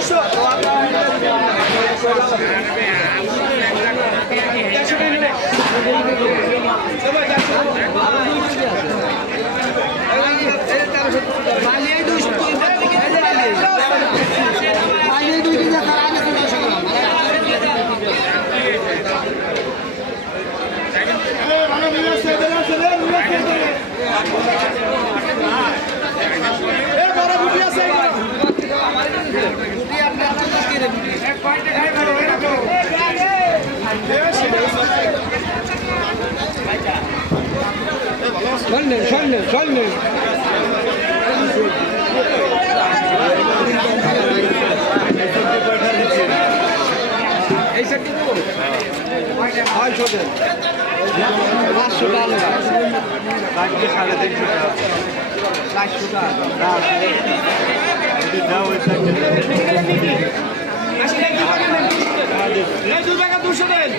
দুশো সৈন্যের সৈন্যের সৈন্যের এই সেটটি দেবো ছয়শো দেন পাঁচশো টাকা লাগবে সাড়ে তিনশো টাকা। চারশো টাকা। দাও ওই সাইডে দুশো দেন।